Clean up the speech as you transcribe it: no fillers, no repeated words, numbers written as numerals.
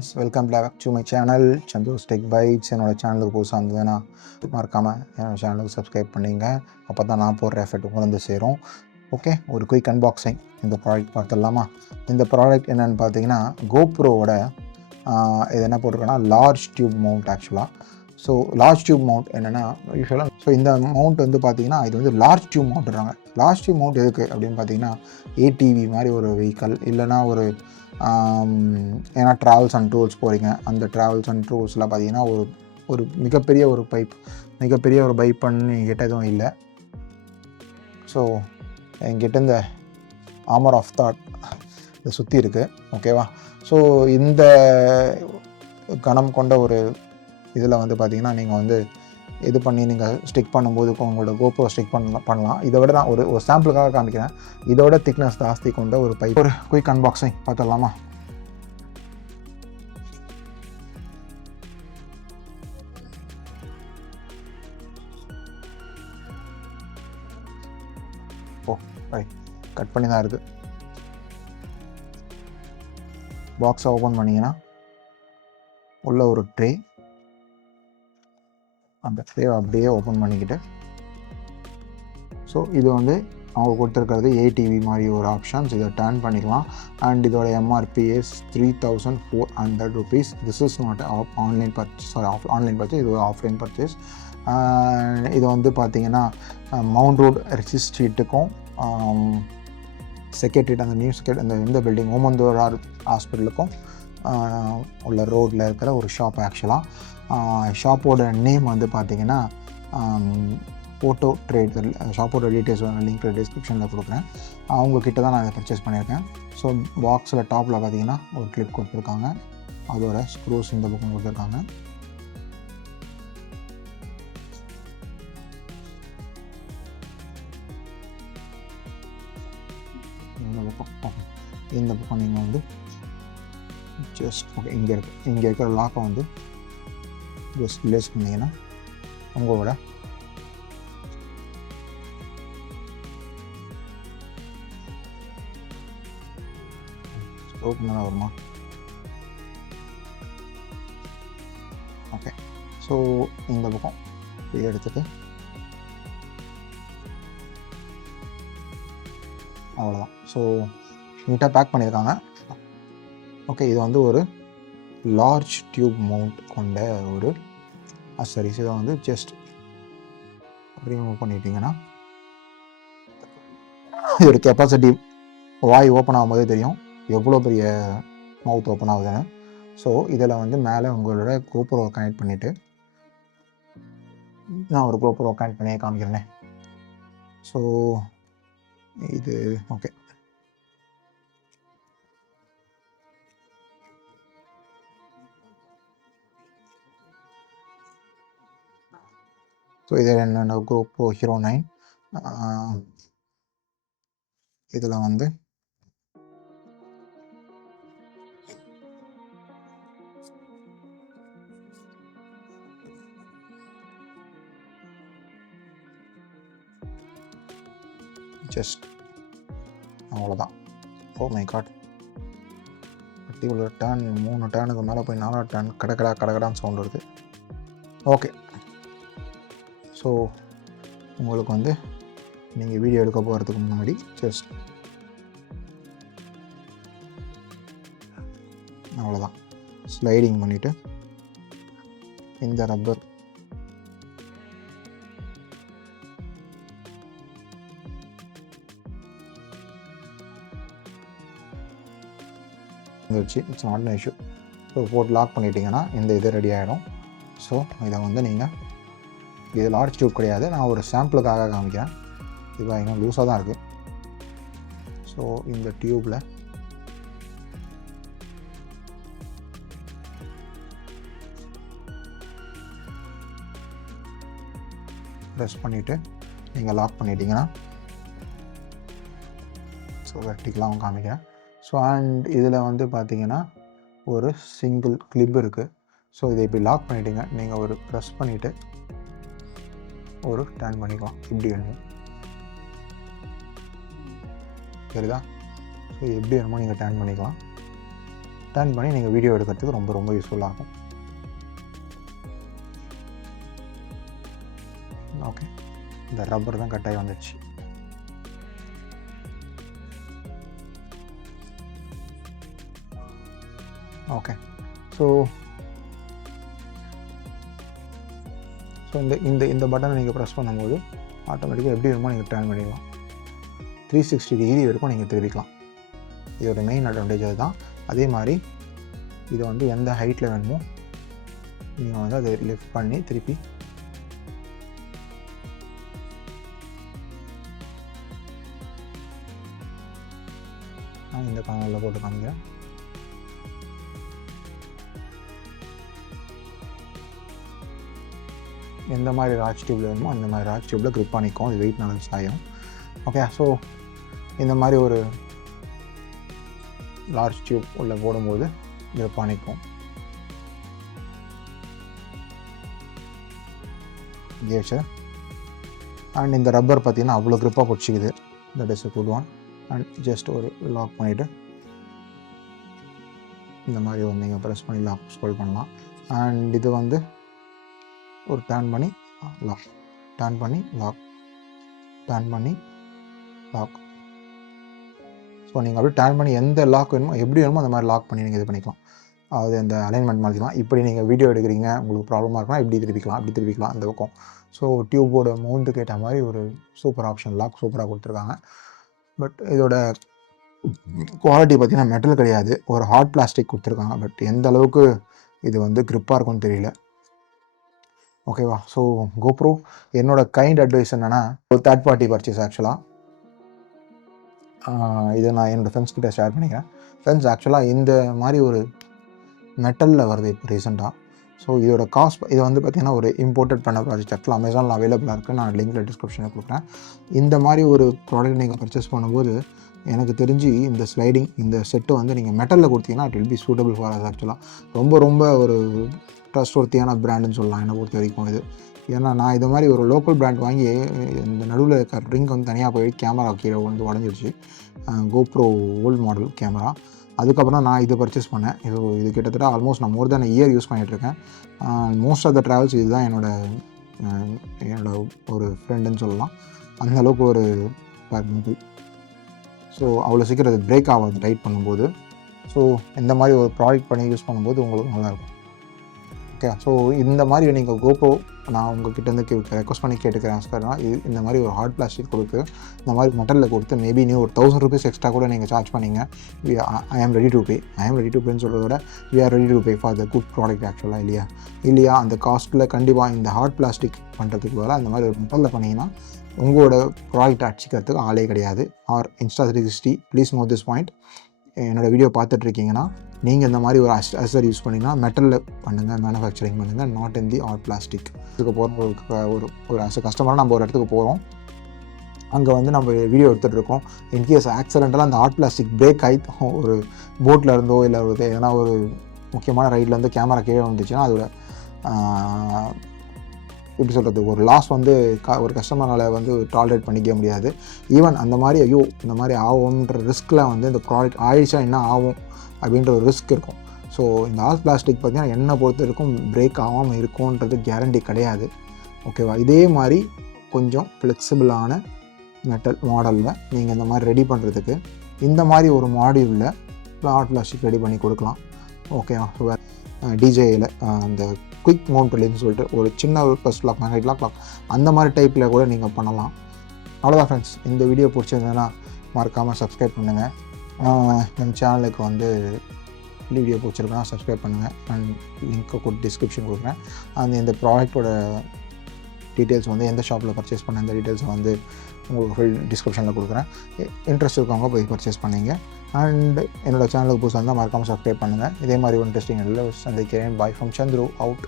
Friends, welcome back to my channel Santhosh tech bytes. என்னோடய சேனலுக்கு புதுசாக இருந்ததுன்னா மறக்காமல் என்னோடய சேனலுக்கு சப்ஸ்கிரைப் பண்ணிங்க. அப்போ தான் நான் போடுற எஃபெக்ட் உங்களுக்கு சேரும். ஓகே, ஒரு குயிக் அன்பாக்சிங் இந்த ப்ராடக்ட் பார்த்துடலாமா? இந்த ப்ராடக்ட் என்னென்னு பார்த்தீங்கன்னா, கோப்ரோவோட இது என்ன போட்டிருக்கேன்னா லார்ஜ் டியூப் மவுண்ட். ஆக்சுவலாக ஸோ லார்ஜ் டியூப் மவுண்ட் என்னென்னா யூஸ்வலாக ஸோ இந்த மவுண்ட் வந்து பார்த்தீங்கன்னா இது வந்து லார்ஜ் டியூப் மவுண்ட்றாங்க. லார்ஜ் டியூப் மவுண்ட் எதுக்கு அப்படின்னு பார்த்தீங்கன்னா, ஏடிவி மாதிரி ஒரு வெஹிக்கல் இல்லைனா ஒரு ஏன்னா ட்ராவல்ஸ் அண்ட் டூர்ஸ் போகிறீங்க, அந்த ட்ராவல்ஸ் அண்ட் டூர்ஸில் பார்த்தீங்கன்னா ஒரு மிகப்பெரிய ஒரு பைப்புன்னு என்கிட்ட எதுவும் இல்லை. ஸோ என்கிட்ட இந்த ஆமர் ஆஃப் தாட் இதை சுற்றி இருக்குது. ஓகேவா? ஸோ இந்த கணம் கொண்ட ஒரு இதில் வந்து பார்த்திங்கன்னா நீங்கள் வந்து இது பண்ணி நீங்கள் ஸ்டிக் பண்ணும்போது உங்களோட கோப்ரோ ஸ்டிக் பண்ணலாம். இதை விட நான் ஒரு சாம்பிளுக்காக காமிக்கிறேன். இதோட திக்னஸ் ஜாஸ்தி கொண்ட ஒரு பைப். ஒரு குயிக் அன்பாக்சிங் பார்த்துடலாமா? ஓ ரைட், கட் பண்ணி தான் இருக்குது. பாக்ஸை ஓப்பன் பண்ணிங்கன்னா உள்ள ஒரு ட்ரே, அந்த ட்ரேவை அப்படியே ஓப்பன் பண்ணிக்கிட்டு ஸோ இது வந்து அவங்க கொடுத்துருக்கிறது ஏடிவி மாதிரி ஒரு ஆப்ஷன்ஸ். இதை டர்ன் பண்ணிக்கலாம். அண்ட் இதோட MRP is 3400 rupees. This is not online purchase, online purchase, இது ஒரு ஆஃப்லைன் பர்ச்சேஸ். இது வந்து பார்த்திங்கன்னா மவுண்ட் ரோட் ரெசிஸ்ட் ஷீட்டுக்கும் செக்ரட்டரியேட், அந்த நியூ செக்ரட்டரி, அந்த இந்த பில்டிங் ஓமந்தூரார் ஹாஸ்பிட்டலுக்கும் உள்ள ரோட்டில் இருக்கிற ஒரு ஷாப். ஆக்சுவலாக ஷாப்போட நேம் வந்து பார்த்திங்கன்னா ஃபோட்டோ ட்ரேட். ஷாப்போட டீட்டெயில்ஸ் லிங்க் டிஸ்கிரிப்ஷனில் கொடுக்குறேன். அவங்கக்கிட்ட தான் நான் இதை பர்ச்சேஸ் பண்ணியிருக்கேன். ஸோ பாக்ஸில் டாப்பில் பார்த்திங்கன்னா ஒரு கிளிப் கொடுத்துருக்காங்க, அதோட ஸ்க்ரூஸ் இந்த பக்கம் கொடுத்துருக்காங்க. இந்த பக்கம் நீங்கள் வந்து ஜஸ்ட் ஓகே இங்கே இருக்கிற லாக்கை வந்து ஜஸ்ட் ரிலேஸ் பண்ணிங்கன்னா உங்களோட ஓப்பன் பண்ண வருமா? ஓகே, ஸோ இந்த பக்கம் இதை எடுத்துட்டு அவ்வளோதான். ஸோ நீட்டாக பேக் பண்ணியிருக்காங்க. ஓகே, இது வந்து ஒரு லார்ஜ் டியூப் மவுண்ட் கொண்ட ஒரு அசரிஸ். இதை வந்து ஜஸ்ட் ரிமூவ் பண்ணிட்டீங்கன்னா இதோட கெப்பாசிட்டி வாய் ஓப்பன் ஆகும்போதே தெரியும் எவ்வளோ பெரிய மவுத் ஓப்பன் ஆகுதுன்னு. ஸோ இதில் வந்து மேலே உங்களோட கோப்ரோ கனெக்ட் பண்ணிவிட்டு நான் ஒரு கோப்ரோ கனெக்ட் பண்ணி காமிக்கிறேனே. ஸோ இது ஓகே, ஸோ இது என்னென்ன கோப்ரோ ஹீரோ 9. இதில் வந்து ஜஸ்ட் அவ்வளோதான். ஓ மை காட், இவ்வளோ டர்ன், 3 டர்னுக்கு மேலே போய் 4 டர்ன் கடகடான்னு சவுண்ட் வருது. ஓகே, ஸோ உங்களுக்கு வந்து நீங்கள் வீடியோ எடுக்க போகிறதுக்கு முன்னாடி ஜஸ்ட் அவ்வளோதான் ஸ்லைடிங் பண்ணிவிட்டு இந்த ரப்பர் வச்சு it's not an issue. So போட்டு லாக் பண்ணிட்டீங்கன்னா இந்த இது ரெடி ஆகிடும். ஸோ இதை வந்து நீங்கள், இது லார்ஜ் டியூப் கிடையாது, நான் ஒரு சாம்பிளுக்காக காமிக்கிறேன். இது இன்னும் லூஸாக தான் இருக்குது. ஸோ இந்த டியூப்பில் ப்ரெஸ் பண்ணிவிட்டு நீங்கள் லாக் பண்ணிட்டீங்கன்னா ஸோ வெர்டிக்கலாகவும் காமிக்கிறேன். ஸோ அண்ட் இதில் வந்து பார்த்திங்கன்னா ஒரு சிங்கிள் கிளிப் இருக்குது. ஸோ இதை இப்படி லாக் பண்ணிவிடுங்க. நீங்கள் ஒரு ப்ரெஸ் பண்ணிவிட்டு ஒரு டர்ன் பண்ணிக்கலாம். இப்படி வேணும், சரிதா? ஸோ எப்படி வேணுமோ நீங்கள் டர்ன் பண்ணிக்கலாம். டர்ன் பண்ணி நீங்கள் வீடியோ எடுக்கிறதுக்கு ரொம்ப ரொம்ப யூஸ்ஃபுல்லாக இருக்கும். ஓகே, இந்த ரப்பர் தான் கட்டாகி வந்துடுச்சு. ஓகே, ஸோ இந்த இந்த இந்த பட்டனை நீங்கள் ப்ரெஸ் பண்ணும்போது ஆட்டோமேட்டிக்காக எப்படி வேணுமோ நீங்கள் டர்ன் பண்ணிடலாம். 360 டிகிரி வரைக்கும் நீங்கள் திருப்பிக்கலாம். இதோட மெயின் அட்வான்டேஜ் அதுதான். அதே மாதிரி இதை வந்து எந்த ஹைட்டில் வேணுமோ நீங்கள் வந்து அதை லிஃப்ட் பண்ணி திருப்பி நான் இந்த காணொலியில் போட்டு காமிக்கிறேன். எந்த மாதிரி ராஜ் டியூப்பில் வேணுமோ அந்த மாதிரி ராஜ் டியூப்பில் க்ரிப் பண்ணிக்கும். அது வெயிட் நல்லா சாயும். ஓகே, ஸோ இந்த மாதிரி ஒரு லார்ஜ் டியூப் உள்ள போடும்போது க்ரிப் பண்ணிக்கும். கேட்சு அண்ட் இந்த ரப்பர் பார்த்திங்கன்னா அவ்வளோ க்ரிப்பாக பிடிச்சிக்குது. That is a good one. And just ஒரு லாக் பண்ணிவிட்டு இந்த மாதிரி வந்து நீங்கள் ப்ரெஸ் பண்ணி லாக் ஸ்க்ரோல் பண்ணலாம். அண்ட் இது வந்து ஒரு டர்ன் பண்ணி லாக், டர்ன் பண்ணி லாக், டர்ன் பண்ணி லாக். ஸோ நீங்கள் அப்படியே டர்ன் பண்ணி எந்த லாக் வேணுமோ எப்படி வேணுமோ அந்த மாதிரி லாக் பண்ணி நீங்கள் இது பண்ணிக்கலாம். அதாவது அந்த அலைன்மெண்ட் மாற்றிக்கலாம். இப்படி நீங்கள் வீடியோ எடுக்கிறீங்க, உங்களுக்கு ப்ராப்ளமாக இருக்குன்னா இப்படி திருப்பிக்கலாம், அப்படி திருப்பிக்கலாம் அந்த பக்கம். ஸோ டியூபோட மவுண்ட்டுக்கு ஏற்ற மாதிரி ஒரு சூப்பர் ஆப்ஷன் லாக் சூப்பராக கொடுத்துருக்காங்க. பட் இதோட குவாலிட்டி பார்த்திங்கன்னா மெட்டல் கிடையாது, ஒரு ஹார்ட் பிளாஸ்டிக் கொடுத்துருக்காங்க. பட் எந்த அளவுக்கு இது வந்து க்ரிப்பாக இருக்கும்னு தெரியல. ஓகேவா? ஸோ கோப்ரோ என்னோட கைண்ட் அட்வைஸ் என்னென்னா, ஒரு தேர்ட் பார்ட்டி பர்ச்சேஸ் ஆக்சுவலாக. இதை நான் என்னோடய ஃப்ரெண்ட்ஸ் கிட்ட ஷேர் பண்ணிக்கிறேன். ஃப்ரெண்ட்ஸ் ஆக்சுவலாக இந்த மாதிரி ஒரு மெட்டலில் வருது இப்போ ரீசெண்டாக. ஸோ இதோட காஸ்ட் இது வந்து பார்த்திங்கன்னா ஒரு இம்போர்ட்டட் பண்ண ப்ராஜெக்ட். ஆக்சுவலாக அமேசானில் அவைலபிளாக இருக்குது. நான் லிங்கில் டிஸ்கிரிப்ஷனில் கொடுக்குறேன். இந்த மாதிரி ஒரு ப்ராடக்ட் நீங்கள் பர்ச்சேஸ் பண்ணும்போது எனக்கு தெரிஞ்சு இந்த ஸ்லைடிங் இந்த செட்டு வந்து நீங்கள் மெட்டலில் கொடுத்தீங்கன்னா it will be suitable for us. ஆக்சுவலாக ரொம்ப ஒரு ட்ரஸ்ட் ஒர்த்தியான பிராண்டுன்னு சொல்லலாம் என்னை பொறுத்த வரைக்கும் இது. ஏன்னா நான் இது மாதிரி ஒரு லோக்கல் பிராண்ட் வாங்கி இந்த நடுவில் இருக்க ரிங்க் வந்து தனியாக போய் கேமரா கீழே வந்து உடஞ்சிருச்சு. GoPro old model camera. அதுக்கப்புறம் நான் இதை பர்ச்சேஸ் பண்ணேன். இது கிட்டத்தட்ட ஆல்மோஸ்ட் நான் மோர் தென் இயர் யூஸ் பண்ணிகிட்ருக்கேன். மோஸ்ட் ஆஃப் த ட்ராவல்ஸ் இதுதான் என்னோட ஒரு ஃப்ரெண்டுன்னு சொல்லலாம். அந்தளவுக்கு ஒரு மொபைல். ஸோ அவ்வளோ சீக்கிரம் அது பிரேக் ஆகாது ரைட் பண்ணும்போது. ஸோ இந்த மாதிரி ஒரு ப்ராடக்ட் பண்ணி யூஸ் பண்ணும்போது உங்களுக்கு நல்லாயிருக்கும். ஓகே, ஸோ இந்த மாதிரி நீங்கள் கோப்ரோ நான் உங்கள்கிட்டருந்து ரெக்வஸ்ட் பண்ணி கேட்டுக்கிறேன் சார்னா, இந்த மாதிரி ஒரு ஹார்ட் பிளாஸ்டிக் கொடுத்து இந்த மாதிரி மெட்டலில் கொடுத்து மேபி நீ ஒரு 1000 rupees எக்ஸ்ட்ரா கூட நீங்கள் சார்ஜ் பண்ணிங்க. ஐ ஆம் ரெடி டு பேன்னு சொல்கிறத விட we are ready to pay for the good product ஆக்சுவலாக. இல்லையா அந்த காஸ்ட்டில் கண்டிப்பாக இந்த ஹார்ட் பிளாஸ்டிக் பண்ணுறதுக்கு பதிலாக இந்த மாதிரி ஒரு மெட்டலில் பண்ணிங்கன்னா உங்களோட ப்ராடக்ட் அடிச்சிக்கிறதுக்கு ஆளே கிடையாது. Or Insta360 please note this point. என்னோடய வீடியோ பார்த்துட்ருக்கீங்கன்னா நீங்கள் இந்த மாதிரி ஒரு அசர் யூஸ் பண்ணிங்கன்னா மெட்டலில் பண்ணுங்கள், மேனுஃபேக்சரிங் பண்ணுங்கள், not in the hard plastic. இதுக்கு போகிற ஒரு அஸ் கஸ்டமராக நம்ம ஒரு இடத்துக்கு போகிறோம். அங்கே வந்து நம்ம வீடியோ எடுத்துகிட்ருக்கோம். இன்கேஸ் ஆக்சிடென்டலாக அந்த ஹார்ட் பிளாஸ்டிக் பிரேக் ஆகி ஒரு போட்டில் இருந்தோ இல்லை எதனா ஒரு முக்கியமான ரைடில் இருந்து கேமரா கீழே வந்துச்சுன்னா அதோட எப்படி சொல்கிறது ஒரு லாஸ் வந்து ஒரு கஸ்டமரால் வந்து டாலரேட் பண்ணிக்க முடியாது. ஈவன் அந்த மாதிரி ஐயோ இந்த மாதிரி ஆகும்ன்ற ரிஸ்கில் வந்து இந்த ப்ராடக்ட் ஆயிடுச்சா என்ன ஆகும் அப்படின்ற ஒரு ரிஸ்க் இருக்கும். ஸோ இந்த ஹார்ட் பிளாஸ்டிக் பார்த்திங்கன்னா என்னை பொறுத்த வரைக்கும் பிரேக் ஆகாமல் இருக்கும்ன்றது கேரண்டி கிடையாது. ஓகேவா? இதே மாதிரி கொஞ்சம் ஃப்ளெக்சிபிளான மெட்டல் மாடலில் நீங்கள் இந்த மாதிரி ரெடி பண்ணுறதுக்கு இந்த மாதிரி ஒரு மாடியூலில் ஹார்ட் பிளாஸ்டிக் ரெடி பண்ணி கொடுக்கலாம். ஓகேவா? டிஜேயில் அந்த குயிக் மவுண்ட் ரிலேன்னு சொல்லிட்டு ஒரு சின்ன ஒரு ப்ளஸ் லாக் மேக்னெட் லாக் அந்த மாதிரி டைப்பில் கூட நீங்கள் பண்ணலாம். அவ்வளோதான் ஃப்ரெண்ட்ஸ். இந்த வீடியோ பிடிச்சிருந்ததுன்னா மறக்காமல் சப்ஸ்கிரைப் பண்ணுங்கள். நம்ம சேனலுக்கு வந்து வீடியோ பிடிச்சிருக்கா சப்ஸ்கிரைப் பண்ணுங்கள். அண்ட் லிங்க்கை கொடுத்து டிஸ்கிரிப்ஷன் கொடுக்குறேன். இந்த ப்ராடக்ட்டோட டீட்டெயில்ஸ் வந்து எந்த ஷாப்பில் பர்ச்சேஸ் பண்ண அந்த டீட்டெயில்ஸை வந்து உங்களுக்கு ஃபுல் டிஸ்கிரிப்ஷனில் கொடுக்குறேன். இன்ட்ரெஸ்ட் இருக்கவங்க போய் பர்ச்சேஸ் பண்ணிங்க. அண்ட் என்னோடய சேனலுக்கு புதுசாக இருந்தால் மறக்காமல் சப்ஸ்கிரைப் பண்ணுங்கள். இதே மாதிரி ஒரு இன்ட்ரெஸ்டிங் சந்திக்கிறேன். Bye from Chandru out.